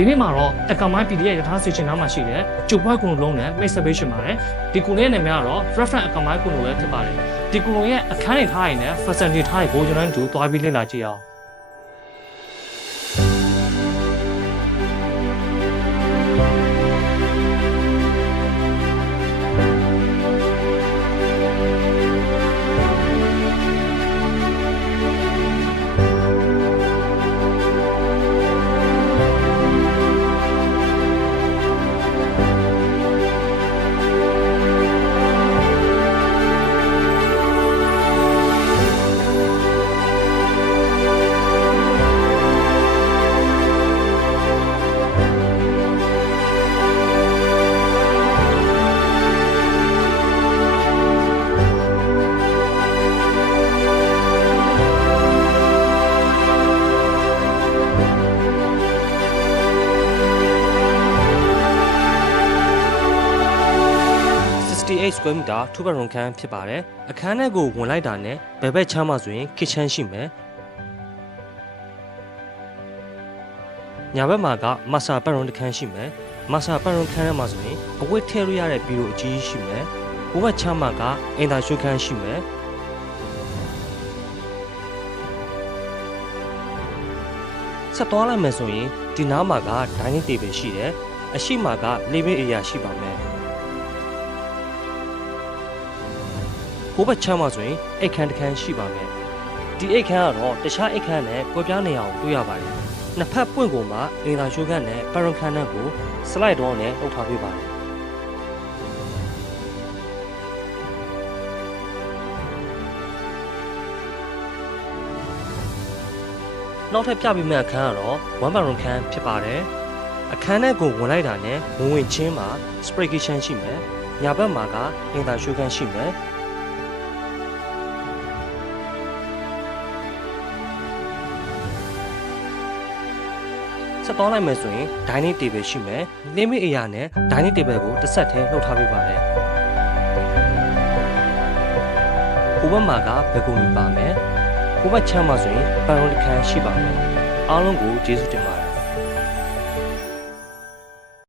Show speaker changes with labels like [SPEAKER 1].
[SPEAKER 1] ဒီနေ့မှာတော့တက္ကမိုင်း PDF ရထားစီချင်နားမှာရှိတဲ့ကျုပ်ဘွားကုံလုံးနဲ့မိတ်ဆက်ပေးရှင်ပါတယ်ဒီကုံရဲ့နာမည်ကတော့ reference အကမိုင်းကုံလုံးပဲဖြစ်ပါတယ်ဒီကုံရဲ့အခန်းနေထားရင်လည်း facility ထားရင်ကိုကျွန်တော်တို့တွားပြီးလေ့လာကြည့်အောင်
[SPEAKER 2] 68 square meter ထူဘရုံခန်းဖြစ်ပါတယ်အခန်းထဲကိုဝင်လိုက်တာနဲ့ဘယ်ဘက်ချမ်းမှဆိုရင် kitchen ရှိမယ်ညာဘက်မှာကမဆာပတ်ရုံတစ်ခန်းရှိမယ်မဆာပတ်ရုံခန်းထဲမှာဆိုရင်အဝတ်ထည့်လို့ရတဲ့ဘီရိုအကြီးကြီးရှိမယ်ဘိုးဘက်ချမ်းမှာကအင်တာရှုခန်းရှိမယ်ဆက်သွားလိုက်မယ်ဆိုရင်ဒီနားမှာက dining table ရှိတယ်အရှိမှာက living area ရှိပါမယ် ကိုဘက်ချမ်းမှာဆိုရင်အိတ်ခမ်းတစ်ခမ်းရှိပါမယ်ဒီအိတ်ခမ်းကတော့တခြားအိတ်ခမ်းနဲ့ကွဲပြားနေအောင်တွေ့ရပါတယ်နှစ်ဖက်ပွင့်ကုန်မှာအင်တာရှိုးခန့်နဲ့ပရန်ခမ်းနဲ့ကိုစလိုက်တော့နဲ့နှုတ်ထားပေးပါတယ်နောက်ထပ်ပြပေးမယ့်အခန်းကတော့ဝမ်ဘရွန်ခန်းဖြစ်ပါတယ်အခန်းထဲကိုဝင်လိုက်တာနဲ့ဝင်ဝင်ချင်းမှာ spray kitchen ရှိမယ်ညာဘက်မှာကအင်တာရှိုးခန်းရှိမယ် ဆက်သွားလိုက်မယ်ဆိုရင် dining table ရှိမယ်။ limit area နဲ့ dining table ကိုတစ်ဆက်တည်းလှုပ်ထားပေးပါတယ်။ဟိုဘက်မှာကဘယ်ကူနီပါမယ်။ဟိုဘက်ချမ်းမှာဆိုရင်ပန်ရုံတစ်ခန်းရှိပါမယ်။အားလုံးကိုကျေးဇူးတင်ပါတယ်